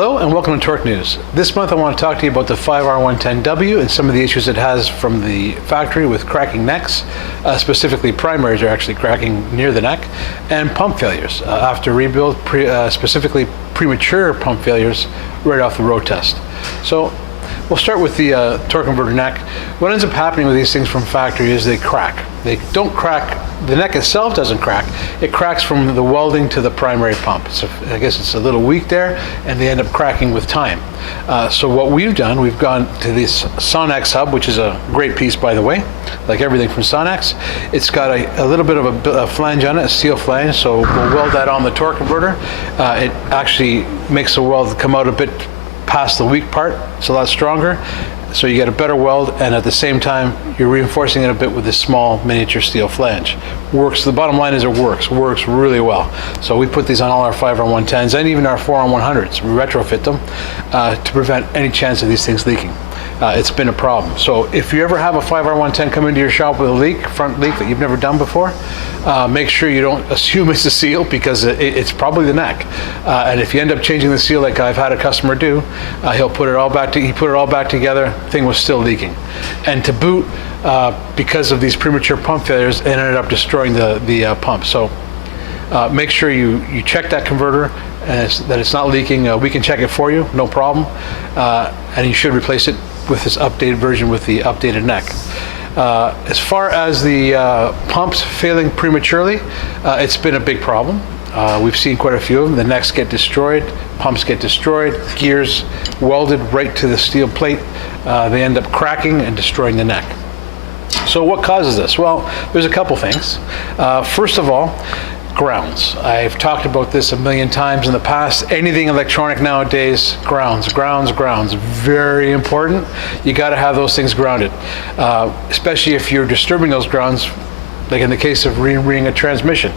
Hello and welcome to Torque News. This month I want to talk to you about the 5R110W and some of the issues it has from the factory with cracking necks, specifically primaries are actually cracking near the neck, and pump failures after rebuild, specifically premature pump failures right off the road test. So we'll start with the torque converter neck. What ends up happening with these things from factory is they crack. They don't crack, the neck itself doesn't crack, it cracks from the welding to the primary pump. So I guess it's a little weak there and they end up cracking with time. So what we've done, we've gone to this Sonex hub, which is a great piece by the way, like everything from Sonex. It's got a little bit of a flange on it, a steel flange, so we'll weld that on the torque converter. It actually makes the weld come out a bit past the weak part, it's a lot stronger, so you get a better weld, and at the same time you're reinforcing it a bit with this small miniature steel flange. Works, the bottom line is it works really well. So we put these on all our 5R110s and even our 4R100s. We retrofit them to prevent any chance of these things leaking. It's been a problem. So if you ever have a 5R110 come into your shop with a leak, front leak that you've never done before, make sure you don't assume it's the seal, because it's probably the neck. And if you end up changing the seal like I've had a customer do, he put it all back together, thing was still leaking. And to boot, because of these premature pump failures, it ended up destroying the pump. So make sure you check that converter and that it's not leaking. We can check it for you, no problem. And you should replace it with this updated version with the updated neck. As far as the pumps failing prematurely, it's been a big problem. We've seen quite a few of them. The necks get destroyed, pumps get destroyed, gears welded right to the steel plate. They end up cracking and destroying the neck. So what causes this? Well, there's a couple things. First of all, grounds. I've talked about this a million times in the past. Anything electronic nowadays, grounds. Very important. You got to have those things grounded, especially if you're disturbing those grounds. Like in the case of reaming a transmission,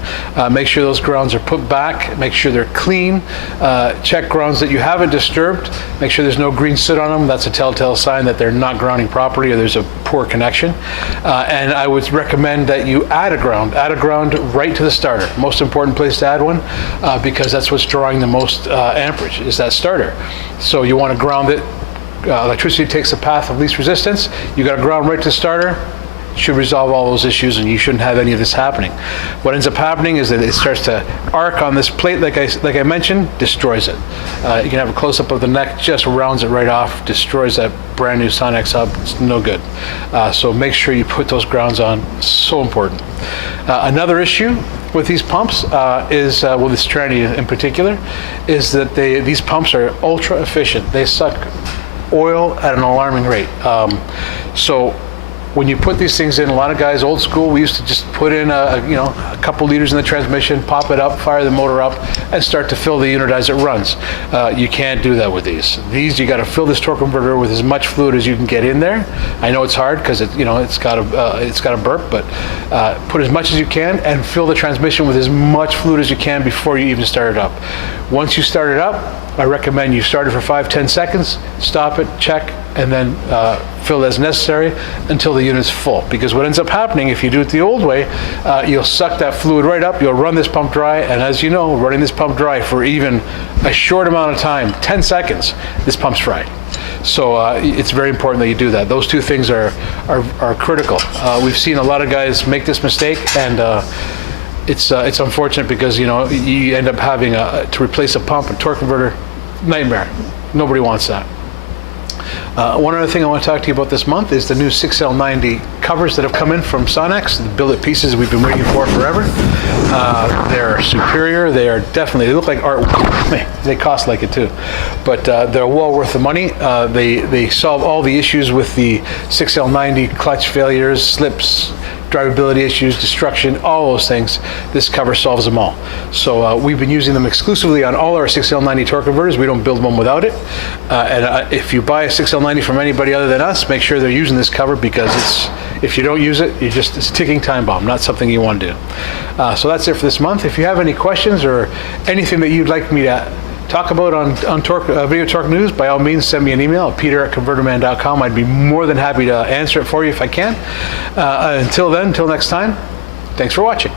make sure those grounds are put back, make sure they're clean, check grounds that you haven't disturbed, make sure there's no green soot on them. That's a telltale sign that they're not grounding properly or there's a poor connection. And I would recommend that you add a ground right to the starter. Most important place to add one, because that's what's drawing the most amperage, is that starter. So you want to ground it. Electricity takes the path of least resistance. You got to ground right to the starter. Should resolve all those issues and you shouldn't have any of this happening. What ends up happening is that it starts to arc on this plate, like I mentioned, destroys it. You can have a close-up of the neck, just rounds it right off, destroys that brand new Sonex hub. It's no good. So make sure you put those grounds on, so important. Another issue with these pumps is, well, this Trinity in particular, is that these pumps are ultra efficient. They suck oil at an alarming rate. So when you put these things in, a lot of guys, old school, we used to just put in a couple liters in the transmission, pop it up, fire the motor up, and start to fill the unit as it runs. You can't do that with these. These, you got to fill this torque converter with as much fluid as you can get in there. I know it's hard because it's got a burp, but put as much as you can and fill the transmission with as much fluid as you can before you even start it up. Once you start it up, I recommend you start it for 5-10 seconds, stop it, check, and then fill as necessary until the unit's full. Because what ends up happening, if you do it the old way, you'll suck that fluid right up, you'll run this pump dry, and as you know, running this pump dry for even a short amount of time, 10 seconds, this pump's fried. So it's very important that you do that. Those two things are critical. We've seen a lot of guys make this mistake, and it's unfortunate because you end up having to replace a pump and torque converter. Nightmare. Nobody wants that. One other thing I want to talk to you about this month is the new 6L90 covers that have come in from Sonex, the billet pieces we've been waiting for forever. They're superior. They are definitely, they look like artwork. They cost like it too, but they're well worth the money. They solve all the issues with the 6L90 clutch failures, slips, drivability issues, destruction, all those things. This cover solves them all. So we've been using them exclusively on all our 6L90 torque converters. We don't build one without it. And if you buy a 6L90 from anybody other than us, make sure they're using this cover, because if you don't use it, it's a ticking time bomb, not something you want to do. So that's it for this month. If you have any questions or anything that you'd like me to talk about on Torque, Video Torque News, by all means send me an email at peter@converterman.com. I'd be more than happy to answer it for you if I can. Until then, until next time, thanks for watching.